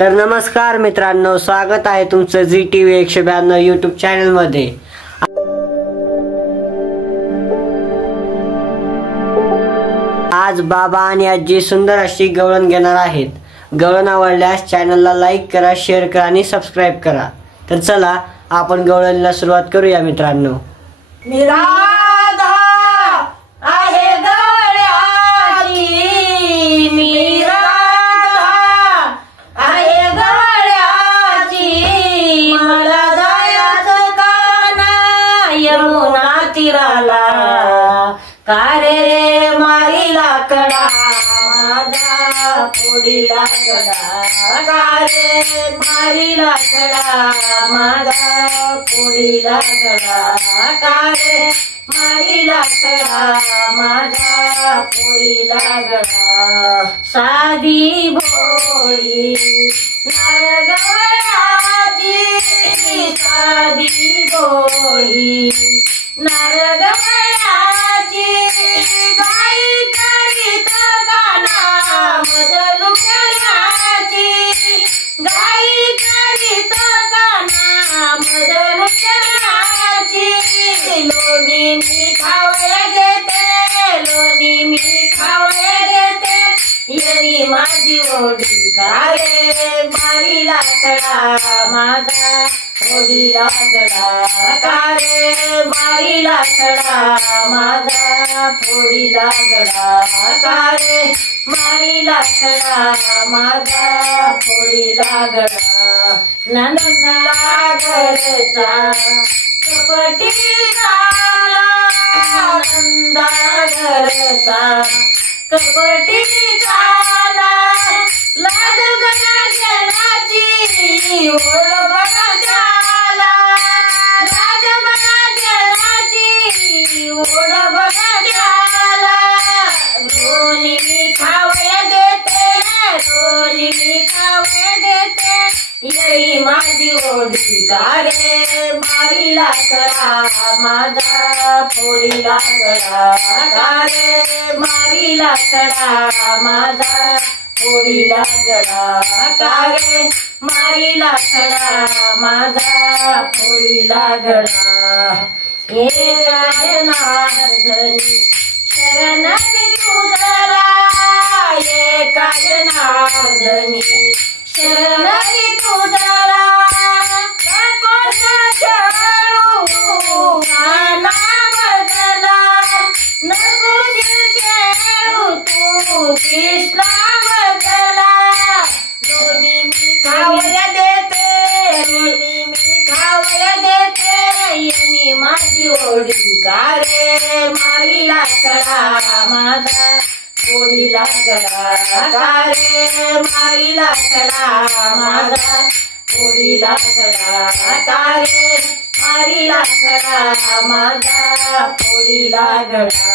तर नमस्कार मित्रांनो, स्वागत आहे तुमचं जी टीव्ही 192 यूट्यूब चॅनल मध्ये। आज बाबा आणि आजी सुंदर अशी गवळण घेणार आहेत। गवळण आवडल्यास चॅनलला लाईक करा, शेअर करा आणि सबस्क्राइब करा। तर चला आपण गवळणीला सुरुवात करूया मित्रांनो। कारे मारी लाकडा माझा फोडीला गडा, कारे मारी लाकडा माझा फोडीला गडा, कारे मारी लाकडा माझा फोडीला गडा। साधी भोळी नारगवळाची, साधी भोळी नारगवळाची, गाई करीत गाना मदलुकण्याची, गाई करीत गाना मदलुकण्याची। लोणी मी खावया देते, लोणी मी खावया देते, येणी माझी ओढी कारे मारी लाकडा माझा फोडीला गडा, कारे मारी लाकडा माझा फोडीला गडा, कारे मारी लाकडा माझा फोडीला गडा। नंदा घरचा कपटी झाला, नंदा घरचा कपटी झाला, लाज गणाची ओढ बघा त्याला, लाज गणाची ओढ बघा त्याला। लोणी मी खावया देते, लोणी मी खावया देते, येळी माझी ओढी कारे मारी लाकडा माझा फोडीला गडा, कारे मारी लाकडा माझा फोडीला गडा, कारे मारी लाकडा माझा फोडीला गडा। एका जनार्दनी शरण तुझला, एका जनार्दनी शरण तुझला, कृष्णा बदला। लोणी मी खावया देते, लोणी मी खावया देते, येणी माझी ओढी कारे मारी लाकडा माझा फोडीला गडा, कारे मारी लाकडा माझा फोडीला गडा, कारे मारी लाकडा माझा फोडीला गडा।